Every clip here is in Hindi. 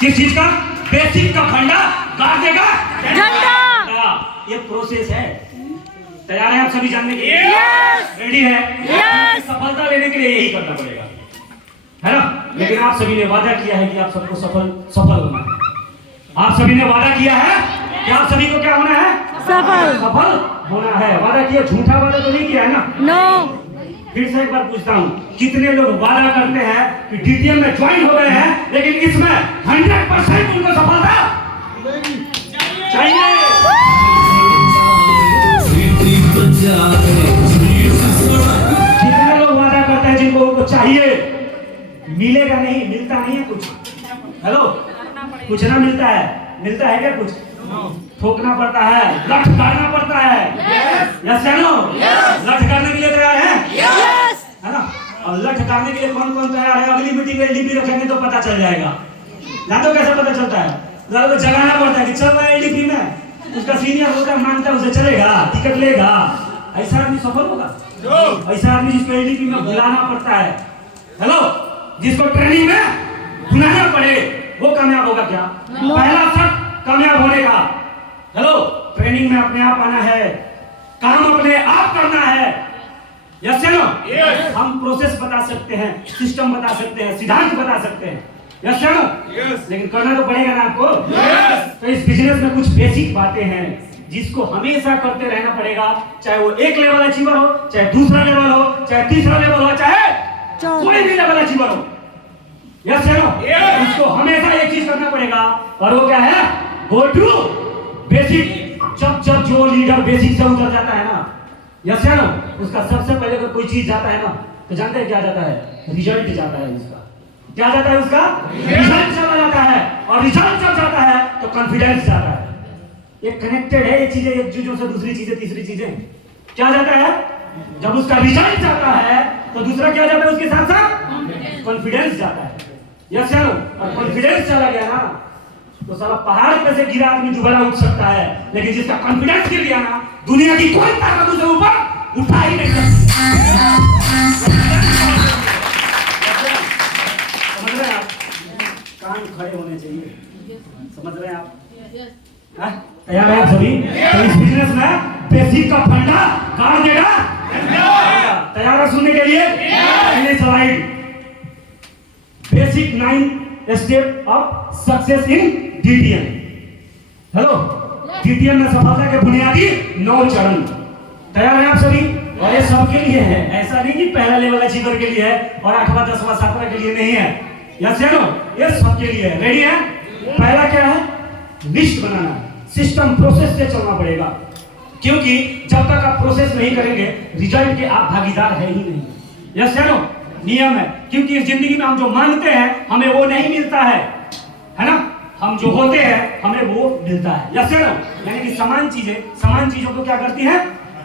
किस चीज का? बेसिक का फंडा गाड़ देगा झंडा। ये प्रोसेस है। तैयार है आप सभी जानने के लिए? रेडी है? सफलता लेने के लिए यही करना पड़ेगा, है ना? लेकिन आप सभी ने वादा किया है कि आप सबको सफल होना है। आप सभी ने वादा किया है कि आप सभी को क्या होना है? सफल होना है। वादा किया, झूठा वादा तो नहीं किया है ना? नो। फिर से एक बार पूछता हूँ, कितने लोग वादा करते हैं कि डीटीएम में ज्वाइन हो गए हैं, लेकिन इसमें 100% उनको सफलता चाहिए? कितने लोग वादा करते हैं जिनको उनको चाहिए, मिलेगा नहीं, मिलता नहीं है कुछ? हेलो, कुछ ना मिलता है क्या कुछ? ठोकना पड़ता है, लठ गाड़ना पड़ता है। यस या नो? लठ गाड़ने के लिए तैयार है? है ना? और लठ गाड़ने के लिए कौन कौन तैयार है? अगली मीटिंग में एलडीपी रखेंगे तो पता चल जाएगा। ना तो कैसे पता चलता है? तो जगाना पड़ता है कि चल रहा है एलडीपी में, उसका सीनियर होता है, मानता है, उसे चलेगा, टिकट लेगा। ऐसा आदमी सफल होगा? ऐसा आदमी जिसको एलडीपी में बुलाना पड़ता है, हेलो, जिसको ट्रेनिंग में बुलाना पड़े, वो कामयाब होगा क्या? पहला शर्त कामयाब होने का, हेलो, ट्रेनिंग में अपने आप आना है, काम अपने आप करना है। यस या नो? हम प्रोसेस बता सकते हैं, सिस्टम बता सकते हैं, सिद्धांत बता सकते हैं। यस या नो? लेकिन करना तो पड़ेगा ना आपको। तो इस बिजनेस में कुछ बेसिक बातें हैं जिसको हमेशा करते रहना पड़ेगा, चाहे वो एक लेवल अचीवर हो, चाहे दूसरा लेवल हो, चाहे तीसरा लेवल हो, चाहे कोई भी लेवल अचीवर हो। यस या नो? उसको हमेशा एक चीज करना पड़ेगा, और वो क्या है? Go to basic. जब जो लीडर बेसिक से उतर जाता है ना, यस या नो, उसका सबसे पहले अगर कोई चीज जाता है ना, तो जानते हैं क्या जाता है? रिजल्ट जाता है उसका। क्या जाता है उसका? रिजल्ट चला जाता है। और रिजल्ट जब जाता है तो कॉन्फिडेंस जाता है। ये कनेक्टेड है, ये चीजें एक चीजों से दूसरी चीजें, तीसरी चीजें। क्या जाता है? जब उसका रिजल्ट जाता है तो दूसरा क्या जाता है उसके साथ साथ? कॉन्फिडेंस जाता है। यस या नो? और कॉन्फिडेंस चला गया ना, तो सारा पहाड़ पे से गिरा आदमी दोबारा उठ सकता है, लेकिन जिसका कॉन्फिडेंस गिर गया ना, दुनिया की कोई ताकत उसे ऊपर उठा ही नहीं सकती। समझ रहे हैं आप? कान खड़े होने चाहिए। समझ रहे हैं आप? तैयार है आप सभी? तो इस बिजनेस में बेसिक का फंडा गाड़ देगा। तैयार है सुनने के लिए? पहली slide, basic 9 step of success in DTM. Hello, DTM में सफलता के बुनियादी 9 चरण। तैयार हैं आप सभी? और ये सबके लिए है, ऐसा नहीं कि पहला लेवल अचीवर के लिए है और 8वां 10वां 7वां के लिए नहीं है। यस या नो? ये सबके लिए है। रेडी है? पहला क्या है? लिस्ट बनाना, सिस्टम प्रोसेस से चलना पड़ेगा, क्योंकि जब तक आप प्रोसेस नहीं करेंगे, रिजल्ट के आप भागीदार है ही नहीं। यस या नो? नियम है, क्योंकि इस जिंदगी में हम जो मांगते हैं हमें वो नहीं मिलता है ना? हम जो होते हैं हमें वो मिलता है। यस या नो? यानी कि समान चीजों को क्या करती हैं?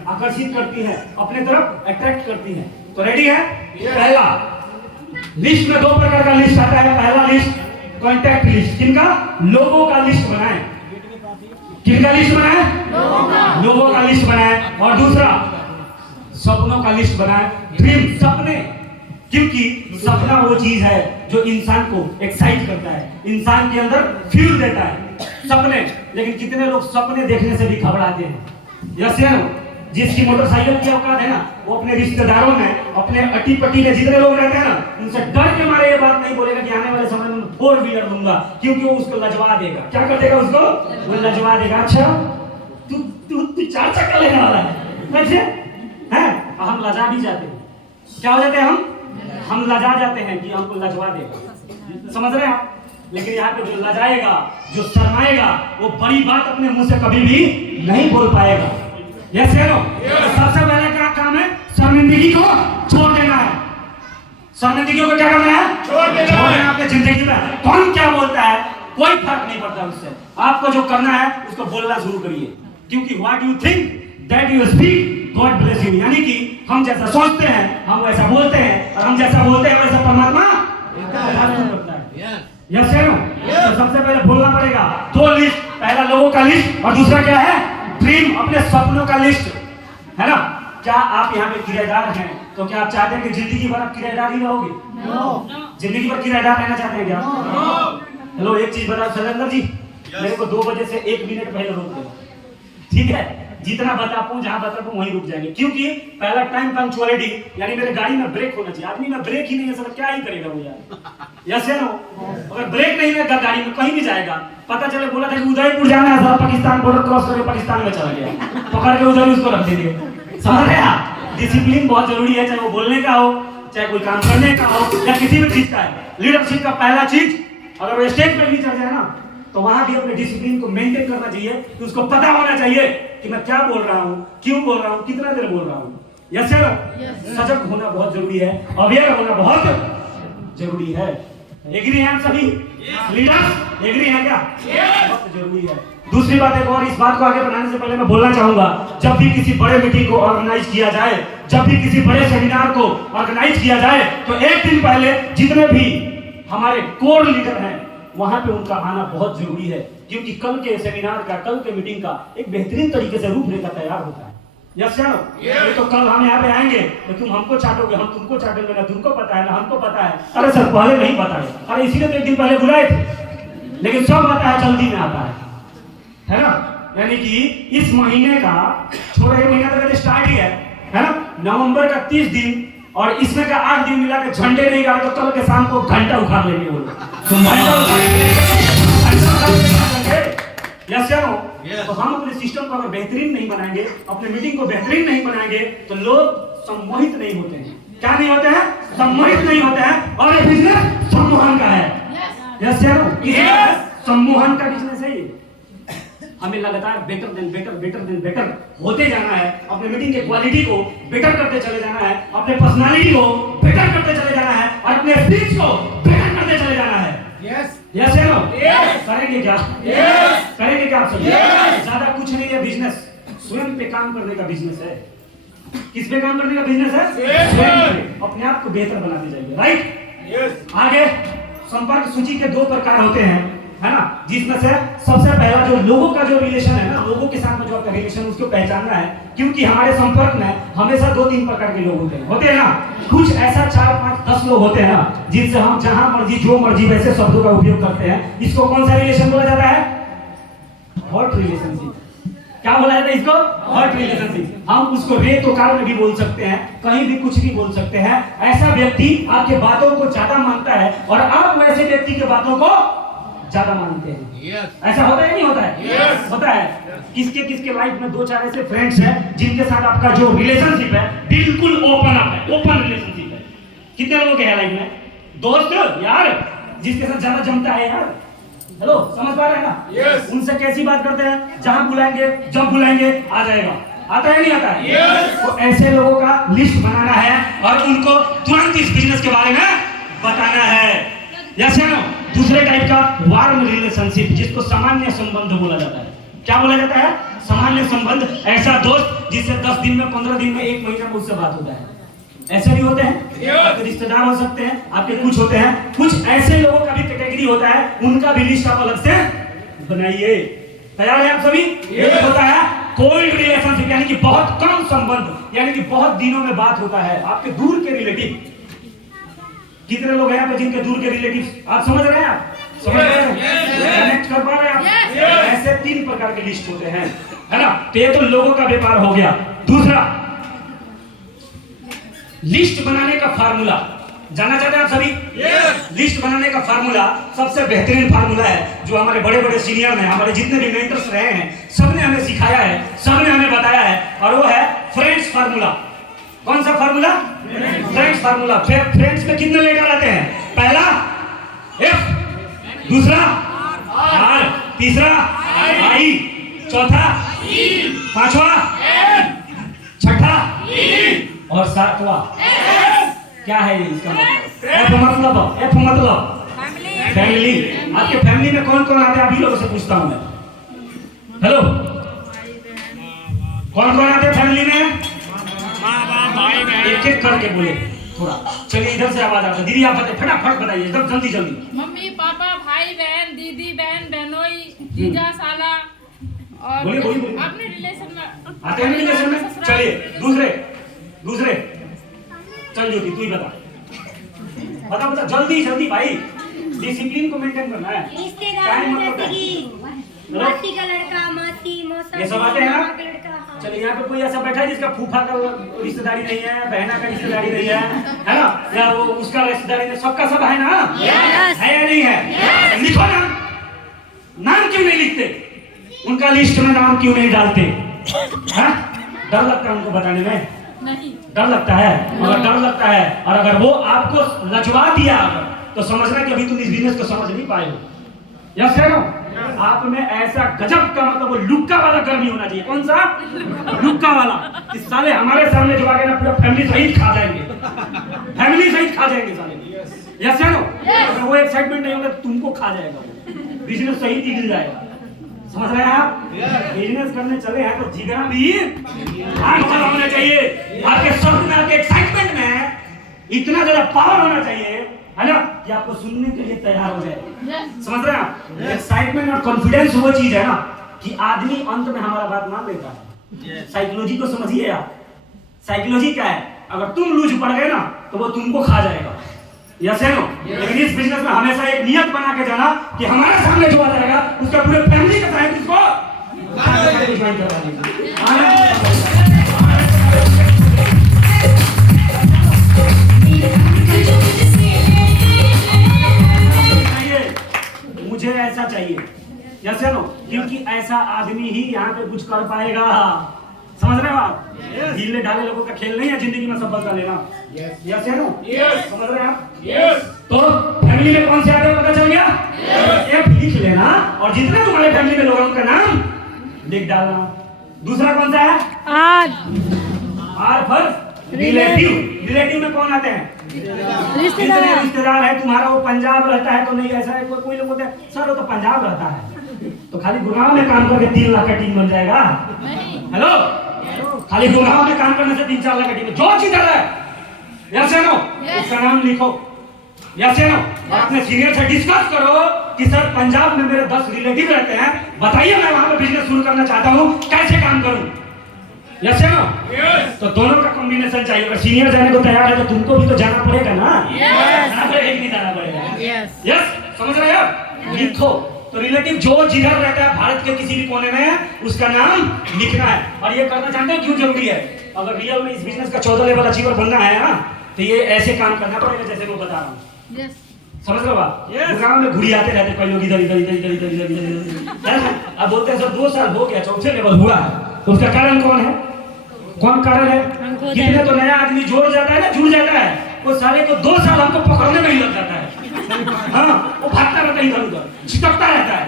आकर्षित करती हैं, अपने तरफ अट्रैक्ट करती हैं। तो रेडी है? पहला लिस्ट में 2 प्रकार का लिस्ट आता है। पहला लिस्ट कॉन्टैक्ट लिस्ट, किनका? लोगों का लिस्ट बनाएं। किनका लिस्ट बनाएं? लोगों का लिस्ट बनाएं। और दूसरा सपनों का लिस्ट बनाएं। ड्रीम, सपने, क्योंकि सपना वो चीज है जो इंसान को एक्साइट करता है, इंसान के अंदर फ्यूल देता है सपने। लेकिन कितने लोग सपने देखने से भी घबराते हैं? यस या नो? जिसकी मोटरसाइकिल की औकात है ना, वो अपने रिश्तेदारों में, अपने अटी पटी में जितने लोग रहते हैं ना, उनसे डर के मारे ये बात नहीं बोलेगा कि आने वाले समय में 4 व्हीलर दूंगा, क्योंकि वो उसको लजवा देगा। क्या कर देगा उसको? वो लजवा देगा। अच्छा, तू 4 चक्का लेने वाला है? कैसे हैं? हम लजा भी जाते हैं। क्या हो जाते हैं हम लजा जाते हैं कि हमको लजवा देगा। समझ रहे हैं आप? लेकिन यहाँ पे जो लजाएगा, जो शर्माएगा, वो बड़ी बात अपने मुंह से कभी भी नहीं बोल पाएगा। यस या नो? तो सबसे पहले क्या काम है? शर्मिंदगी को छोड़ देना है। शर्मिंदगी को क्या करना है? छोड़ देना है। आपके जिंदगी में कौन क्या बोलता है कोई फर्क नहीं पड़ता उससे। आपको जो करना है उसको बोलना शुरू करिए, क्योंकि what you think that you speak, God bless you. यानी कि हम जैसा सोचते हैं हम वैसा बोलते हैं, और हम जैसा बोलते हैं वैसा परमात्मा करता है। यस या नो? तो सबसे पहले बोलना पड़ेगा 2 लिस्ट। पहला लोगों का लिस्ट, और दूसरा क्या है? ड्रीम, अपने सपनों का लिस्ट, है ना? क्या आप यहाँ पे किराएदार हैं? तो क्या आप चाहते हैं कि जिंदगी भर आप किराएदार ही रहोगे? जिंदगी भर किराएदार रहना चाहते हैं क्या? हेलो, एक चीज बता शैलेंद्र जी, मेरे को 2 बजे से 1 मिनट पहले रोक देना, ठीक है? जितना बता पाऊँ, जहाँ बता पाऊँ वहीं रुक जाएंगे, क्योंकि पहला टाइम पंक्चुअलिटी, यानी मेरे गाड़ी में ब्रेक होना चाहिए। आदमी में ब्रेक ही नहीं है सर, क्या ही करेगा वो यार? यस है नो? अगर ब्रेक नहीं रहेगा गाड़ी में, कहीं भी जाएगा, पता चले बोला था कि उदयपुर जाना है सर, पाकिस्तान बॉर्डर क्रॉस करके पाकिस्तान में चला गया, पकड़ के उधर उसको रख देंगे। समझ रहे आप? डिसिप्लिन बहुत जरूरी है, चाहे वो बोलने का हो, चाहे कोई काम करने का हो, या किसी भी चीज का है। लीडरशिप का पहला चीज, अगर वो स्टेज पर भी चढ़ जाए ना, तो वहां भी अपने डिसिप्लिन को मेंटेन करना चाहिए, कि उसको पता होना चाहिए कि मैं क्या बोल रहा हूँ, क्यों बोल रहा हूँ, कितना देर बोल रहा हूँ। यस सर, सजग होना बहुत जरूरी है, अवेयर होना बहुत जरूरी है। एग्री हैं सभी लीडर्स? एग्री हैं क्या? बहुत जरूरी है। दूसरी बात एक और, इस बात को आगे बढ़ाने से पहले मैं बोलना चाहूंगा, जब भी किसी बड़े मीटिंग को ऑर्गेनाइज किया जाए, जब भी किसी बड़े सेमिनार को ऑर्गेनाइज किया जाए, तो एक दिन पहले जितने भी हमारे कोर लीडर हैं, वहां पे उनका आना बहुत जरूरी है, क्योंकि कल के सेमिनार का, कल के मीटिंग का एक बेहतरीन तरीके से रूपरेखा तैयार होता है। Yes sir? ये तो कल हम यहाँ पे आएंगे तो तुम हमको चाटोगे, हम तुमको चाटेंगे, ना तुमको पता है ना हमको पता है। अरे सर पहले नहीं पता है, अरे इसीलिए तो एक दिन पहले बुलाए थे, लेकिन सब आता है जल्दी में आता है ना? यानी कि इस महीने का छोड़ा, एक महीना तो स्टार्ट ही है ना? नवंबर का 30 दिन और इसमें का 8 दिन मिला के झंडे नहीं गाड़े तो कल के शाम को घंटा उखाड़ लेंगे वो लोग। यस या नो? तो हम अपने सिस्टम को अगर बेहतरीन नहीं बनाएंगे, अपने मीटिंग को बेहतरीन नहीं बनाएंगे, तो लोग सम्मोहित नहीं होते हैं। क्या नहीं होते हैं? सम्मोहित नहीं होते हैं। और ये बिजनेस सम्मोहन का है। यस या नो? सम्मोहन का बिजनेस है ये। हमें लगातार बेटर देन बेटर होते जाना है, अपने मीटिंग के क्वालिटी को बेटर करते चले जाना है, अपने पर्सनालिटी को बेटर करते चले जाना है, और अपने स्पीच को बेटर करते चले जाना है। यस यस है नो? करेंगे क्या? करेंगे क्या आप सब? ज्यादा कुछ नहीं है, बिजनेस स्वयं पे काम करने का बिजनेस है। किस पे काम करने का बिजनेस है? स्वयं पे अपने आप को बेहतर बनाते जाइए। राइट? आगे संपर्क सूची के 2 प्रकार होते हैं, है ना? जिसमें से सबसे पहला जो लोगों का जो रिलेशन है ना, लोगों के साथ में जो आपका रिलेशन, उसको पहचानना है, क्योंकि हमारे संपर्क में हमेशा 2-3 प्रकार के लोग होते हैं ना? कुछ ऐसा 4, 5, 10 लोग होते हैं ना, जिनसे हम जहां मर्जी जो मर्जी वैसे शब्दों का उपयोग करते हैं। इसको कौन सा रिलेशन बोला जाता है? Hot relationship. क्या बोला जाता है इसको? Hot relationship. हम उसको रेतोकार में भी बोल सकते हैं, कहीं भी कुछ भी बोल सकते हैं। ऐसा व्यक्ति आपके बातों को ज्यादा मानता है और आप वैसे व्यक्ति के बातों को ज्यादा मानते हैं। ऐसा होता है नहीं होता है? होता है। किसके लाइफ में 2-4 ऐसे फ्रेंड्स हैं जिनके साथ आपका जो रिलेशनशिप है बिल्कुल ओपन अप है, ओपन रिलेशनशिप है। कितने लोगों के है लाइफ में दोस्त यार, जिसके साथ ज्यादा जमता है यार? हेलो, समझ पा रहे हैं ना? उनसे कैसी बात करते हैं, जहां बुलाएंगे जब बुलाएंगे आ जाएगा। आता है नहीं आता है? तो ऐसे लोगों का लिस्ट बनाना है और उनको तुरंत इस बिजनेस के बारे में बताना है। यस या नो? दूसरे टाइप का वार्म रिलेशनशिप, जिसको सामान्य संबंध बोला जाता है। क्या बोला जाता है? सामान्य संबंध। ऐसा दोस्त जिससे 10 दिन में, 15 दिन में, 1 महीना में उससे बात होता है। ऐसे भी होते हैं, आपके रिश्तेदार हो सकते हैं, आपके कुछ होते हैं, कुछ ऐसे लोगों का भी कैटेगरी होता है, उनका भी लिस्ट आप अलग से बनाइए। तैयार है आप सभी? ये होता है कोल्ड रिलेशनशिप, यानी कि बहुत कम संबंध, यानी कि बहुत दिनों में बात होता है। आपके दूर के रिलेटिव, कितने लोग हैं यहाँ पे जिनके दूर के रिलेटिव आप समझ रहे हैं? आप समझ रहे हैं? कनेक्ट कर पा रहे हैं आप? ऐसे 3 प्रकार के लिस्ट होते हैं, है ना? तो ये तो लोगों का व्यापार हो गया। दूसरा, लिस्ट बनाने का फार्मूला जानना चाहते हैं आप सभी? लिस्ट बनाने का फार्मूला सबसे बेहतरीन फार्मूला है, जो हमारे बड़े बड़े सीनियर हैं, हमारे जितने भी मेंटर्स रहे हैं, सबने हमें सिखाया है, सबने हमें बताया है, और वो है फ्रेंड्स फार्मूला। कौन सा फार्मूला? Friends formula. फ्रेंड्स में कितने लेटर आते हैं? पहला F, दूसरा R, तीसरा I, चौथा E, पांचवा F, छठा E और सातवां क्या है ये? इसका मतलब F मतलब फैमिली। आपके फैमिली में कौन कौन आते हैं? आप ही लोगों से पूछता हूं मैं। हेलो, कौन कौन आते हैं फैमिली में? एक एक करके बोले थोड़ा। चलिए इधर से आवाज आता है। दीदी आप बताइए, फटाफट बताइए, एकदम जल्दी जल्दी। मम्मी पापा भाई बहन दीदी बहन बहनोई जीजा साला और बोलिए अपने रिलेशन में आते हैं रिलेशन में। चलिए दूसरे चल ज्योति तू ही बता जल्दी जल्दी भाई। डिसिप्लिन को मेंटेन करना है। रिश्तेदार में जैसे कि मासी का लड़का, मासी, मौसा, ये सब आते हैं ना? मामा का लड़का, हाँ। चलिए यहाँ पे कोई ऐसा बैठा है जिसका फूफा का रिश्तेदारी नहीं है, बहना का रिश्तेदारी नहीं है ना? या वो उसका रिश्तेदारी नहीं, सबका सब है ना? है या नहीं है? लिखो नाम। नाम क्यों नहीं लिखते? उनका लिस्ट में नाम क्यों नहीं डालते? हाँ? डर लगता है उनको बताने में? नहीं। डर लगता है? अगर डर लगता है और अगर वो आपको लचवा दिया अगर, तो समझना कि अभी तुम इस बिजनेस को समझ नहीं पाए हो। यस है ना? आप में ऐसा गजब का मतलब वो लुक्का वाला गर्मी होना चाहिए। कौन सा? लुक्का वाला। इस साले हमारे सामने जो आ गए ना, पूरा फैमिली सहित खा जाएंगे, फैमिली सहित खा जाएंगे साले। यस है ना? अगर वो एक्साइटमेंट नहीं होगा तो तुमको खा जाएगा, बिजनेस सही निकल जाएगा। समझ रहे हैं आप? बिजनेस करने चले हैं तो जिगरा भी वाला होना चाहिए। आपके शब्द में, आपके एक्साइटमेंट में इतना ज्यादा पावर होना चाहिए, है ना, कि आपको सुनने के लिए तैयार हो जाए। समझ रहे हैं आप? एक्साइटमेंट और कॉन्फिडेंस वो चीज है ना कि आदमी अंत में हमारा बात मान लेता है। साइकोलॉजी को समझिए आप। साइकोलॉजी क्या है? अगर तुम लूज पड़ गए ना तो वो तुमको खा जाएगा। यस है नो? लेकिन इस बिजनेस में हमेशा एक नियत बना के जाना कि हमारे सामने जो आ जाएगा उसका पूरे फैमिली के साथ इसको ज्वाइन करवा देंगे। मुझे ऐसा चाहिए, जैसे नो, क्योंकि ऐसा आदमी ही यहाँ पे कुछ कर पाएगा। समझ रहे हो आप? ढीले ढाले लोगों का खेल नहीं है जिंदगी में सफलता लेना। यस है नो? समझ रहे हैं आप? तो फैमिली में कौन से आते हैं पता चल गया? एक लिख लेना और जितने तुम्हारे फैमिली में लोग हैं उनका नाम लिख डालना। दूसरा कौन सा है? Are for relative. रिलेटिव में कौन आते हैं? रिश्तेदार है तुम्हारा। वो पंजाब रहता है तो नहीं, ऐसा है कोई लोग होते हैं सर वो तो पंजाब रहता है तो खाली गुड़गांव में काम करके 3 लाख का टीम बन जाएगा। हेलो, खाली गुड़गांव में काम करने से 3-4 लाख का टीम जो चीज है। यस है नो? उसका नाम लिखो। यस है नो? और अपने सीनियर से डिस्कस करो कि सर पंजाब में मेरे 10 रिलेटिव रहते हैं, बताइए मैं वहां पे बिजनेस शुरू करना चाहता हूँ, कैसे काम करूँ? यस है नो? तो दोनों का कॉम्बिनेशन चाहिए। अगर सीनियर जाने को तैयार है तो तुमको भी तो जाना पड़ेगा ना? जाना पड़ेगा कि नहीं जाना पड़ेगा? यस, समझ रहे हो? लिखो। तो रिलेटिव जो जिधर रहता है भारत के किसी भी कोने में उसका नाम लिखना है। और ये करना जानते हैं क्यों जरूरी है? अगर रियल में इस बिजनेस का 14 लेवल अचीवर बनना है ना तो ये ऐसे काम करना पड़ेगा जैसे मैं बता रहा हूँ। समझ रहे हो आप? गाँव में घुड़ी आते रहते कई लोग इधर इधर इधर इधर इधर इधर इधर। अब बोलते हैं सर 2 साल हो गया, 4थे लेवल हुआ है, तो उसका कारण कौन है? कौन कारण है? कितने तो नया आदमी जोड़ जाता है ना, जुड़ जाता है, वो साले को 2 साल हमको पकड़ने में ही लग जाता है। हाँ, वो भागता रहता है इधर उधर, छिटकता रहता है।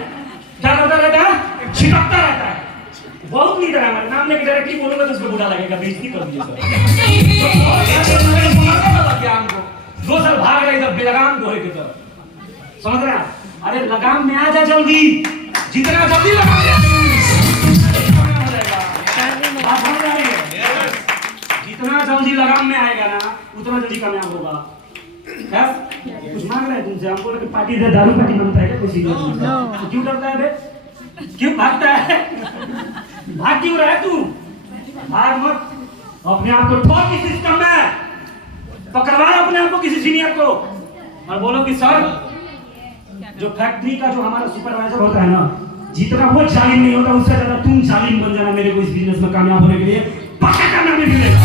क्या करता रहता है? छिटकता रहता है। बहुत लीडर है हमारे, नाम लेके डायरेक्टली बोलूंगा तो उसको बुरा लगेगा, बेइज्जती कर दीजिए सर। 2 साल भाग रहा इधर बेलगाम गोहे की तरफ। समझ रहे हैं? अरे लगाम में आ जा जल्दी, जितना जल्दी लगाम में जितना जल्दी लगाम में आएगा ना उतना जल्दी कामयाब होगा। कुछ मांग रहे हैं तुमसे, हमको लगे पार्टी दे, दारू पार्टी बनता है क्या किसी को? तो क्यों डरता है बे? क्यों भागता है? भाग क्यों रहा है तू? भाग मत, अपने आप को ठोक इस सिस्टम में, पकड़वा अपने आप को किसी सीनियर को और बोलो कि सर जो फैक्ट्री का जो हमारा सुपरवाइजर होता है ना, जितना वो जालिम नहीं होता उससे ज्यादा तुम जालिम बन जाना मेरे को इस बिजनेस में कामयाब होने के लिए। पक्का करना भी मिलेगा।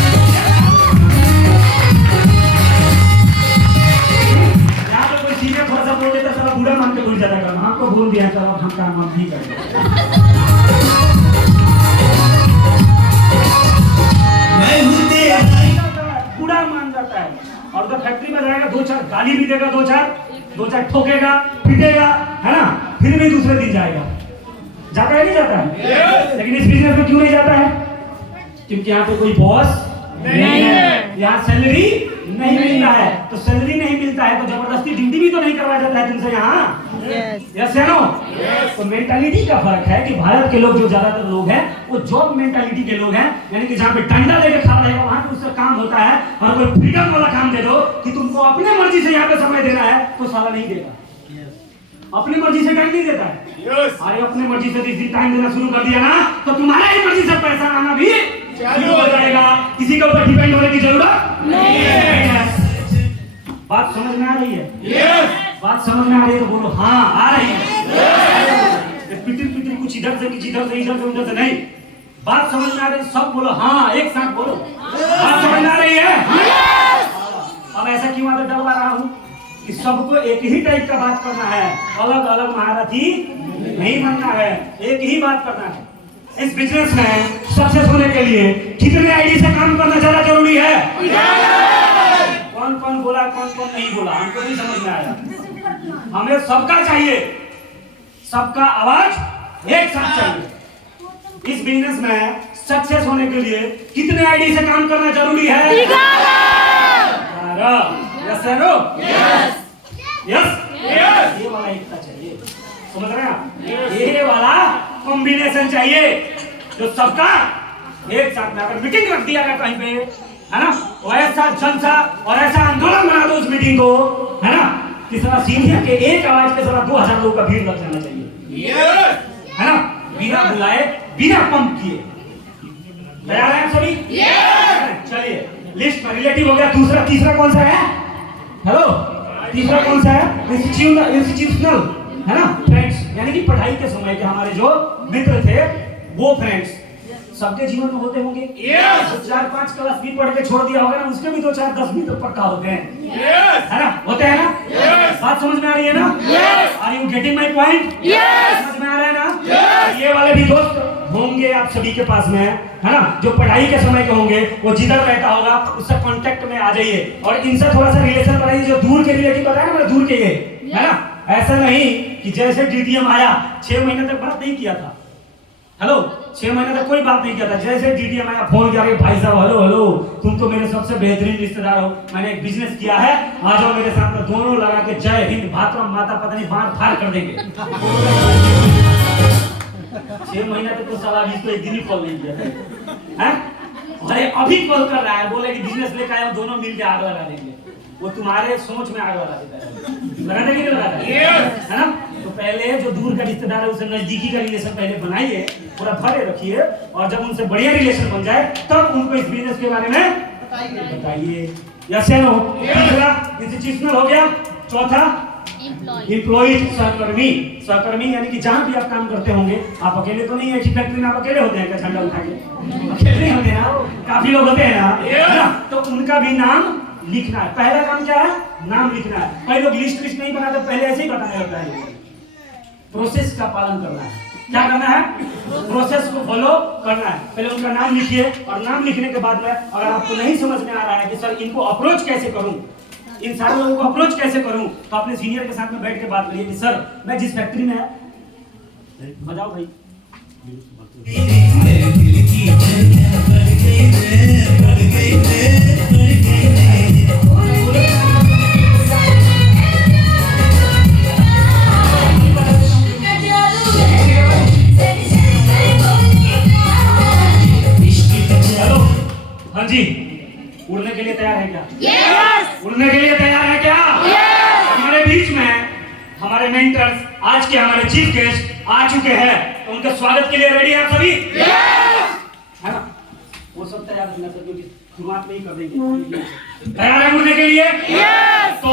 यहाँ पे कोई सीनियर थोड़ा सा बोल देता सारा बुरा मान के भूल जाता है, हमको बोल दिया चलो हम काम हम भी करेंगे। बुरा मान जाता है और जब फैक्ट्री में जाएगा 2-4 गाली भी देगा, 2-4 ठोकेगा, पीटेगा, है ना, फिर भी दूसरे दिन जाएगा। जाता है नहीं जाता है? लेकिन इस बिजनेस में क्यों नहीं जाता है? क्योंकि यहाँ पे कोई बॉस नहीं है, यहाँ सैलरी नहीं मिलता है। तो सैलरी नहीं मिलता है तो जबरदस्ती ड्यूटी भी तो नहीं करवाया जाता है तुमसे यहाँ। यस है नो? तो मेंटालिटी का फर्क है कि भारत के लोग जो ज्यादातर लोग हैं वो जॉब मेंटालिटी के लोग हैं, यानी कि जहाँ पे डंडा लेके खड़ा रहेगा वहां पे उसका काम होता है। और कोई फ्रीडम वाला काम दे दो कि तुमको अपने मर्जी से यहाँ पे समय देना है तो साला नहीं देगा। अपनी मर्जी से टाइम नहीं देता है। अरे अपनी मर्जी से जिस दिन टाइम देना शुरू कर दिया ना तो तुम्हारा ही मर्जी से पैसा आना भी शुरू हो जाएगा। किसी के ऊपर डिपेंड होने की जरूरत नहीं है। बात समझ में आ रही है? बात समझ में आ रही है तो बोलो हाँ आ रही है। पिटिर पिटिर कुछ इधर से उधर से नहीं, बात समझ में आ रही है सब बोलो हाँ, एक साथ बोलो बात समझ में आ रही है। अब ऐसा क्यों आदत डलवा रहा हूँ कि सबको एक ही टाइप का बात करना है, अलग अलग महारथी नहीं बनना है, एक ही बात करना है। इस बिजनेस में सक्सेस होने के लिए कितने आईडी से काम करना ज्यादा जरूरी है? कौन कौन बोला कौन कौन नहीं बोला हमको नहीं समझ में आया। हमें सबका चाहिए, सबका आवाज एक साथ चाहिए। इस बिजनेस में सक्सेस होने के लिए कितने आईडी से काम करना जरूरी है? 11। यस सर, यस ये वाला एकता चाहिए, समझ रहे हैं आप? ये वाला कॉम्बिनेशन चाहिए जो सबका एक साथ में। अगर मीटिंग रख दिया गया कहीं पे, है ना, तो ऐसा जलसा और ऐसा आंदोलन बना दो उस मीटिंग को, है ना, कि सारा सीनियर के एक आवाज के सारा 2000 लोगों का भीड़ लग जाना चाहिए, है ना, बिना बुलाए बिना पंप किए। तैयार हैं सभी? चलिए, लिस्ट में रिलेटिव हो गया। दूसरा, तीसरा कौन सा है? हेलो, तीसरा कौन सा है? इंस्टीट्यूशनल, है ना, फ्रेंड्स, यानी कि पढ़ाई के समय के हमारे जो मित्र थे वो फ्रेंड्स सबके जीवन में होते होंगे। तो 4-5 क्लास भी पढ़ के छोड़ दिया होगा ना, उसके भी 2-4-10 भी तो पक्का होते हैं, है ना, होते हैं ना। बात समझ में आ रही है ना? Are you getting my point? समझ में आ रहा है ना? ये वाले भी दोस्त होंगे आप सभी के पास में, है ना, जो पढ़ाई के समय के होंगे, वो जिधर रहता होगा उससे कांटेक्ट में आ जाइए और इनसे थोड़ा सा रिलेशन बनाइए। जो दूर के रिलेटिव बताया ना, दूर के, है ना, ऐसा नहीं कि जैसे डीडीएम आया 6 महीने तक बात नहीं किया था। हेलो, 6 महीने तक कोई बात नहीं किया था। जैसे डीडीएम आया फोन किया, भाई साहब हेलो हेलो, तुम तो मेरे सबसे बेहतरीन रिश्तेदार हो, मैंने एक बिजनेस किया है, आ जाओ मेरे साथ में, दोनों लगा के जय हिंद भातरम माता पत्नी बांध फाड़ कर देंगे। 6 महीने तक तो साला इसको एक दिन ही कॉल नहीं किया था, हैं? अरे अभी कॉल कर रहा है, बोले कि बिजनेस लेकर आए, दोनों मिलकर आग लगा देंगे। वो तुम्हारे सोच में आग लगा देता है, लगा देंगे नहीं लगाता, है ना। तो पहले जो दूर का रिश्तेदार है उससे नजदीकी का रिलेशन पहले बनाइए, पूरा भरे रखिए, और जब उनसे बढ़िया रिलेशन बन जाए तब उनको इस बिजनेस के बारे में बताइए। यस या नो? तीसरा इंस्टीट्यूशनल हो गया। चौथा एम्प्लॉय, सहकर्मी। सहकर्मी यानी कि जहां भी आप काम करते होंगे, आप अकेले तो नहीं है कि फैक्ट्री में आप अकेले होते हैं क्या झंडा उठा के? अकेले होते हैं ना, काफी लोग होते हैं ना, तो उनका भी नाम लिखना है। पहला काम क्या है? नाम लिखना है। कई लोग लिस्ट नहीं बनाते, पहले ऐसे ही बताने लगता है। प्रोसेस का पालन करना है। क्या करना है? प्रोसेस को फॉलो करना है। पहले उनका नाम लिखिए, और नाम लिखने के बाद में अगर आपको नहीं समझ में आ रहा है कि सर इनको अप्रोच कैसे करूं, इन सारे लोगों को अप्रोच कैसे करूं, तो अपने सीनियर के साथ में बैठ के बात करिए कि सर मैं जिस फैक्ट्री में है, बजाओ भाई, हाँ जी, उड़ने के लिए तैयार है क्या? यस। उड़ने के लिए तैयार है क्या? यस। हमारे बीच में हमारे मेंटर्स, आज के हमारे चीफ गेस्ट आ चुके हैं, तो उनके स्वागत के लिए रेडी हैं आप सभी? यस। है ना, वो सब तैयार रहना सर, क्योंकि शुरुआत नहीं कर देंगे। तैयार है उड़ने के लिए? यस। तो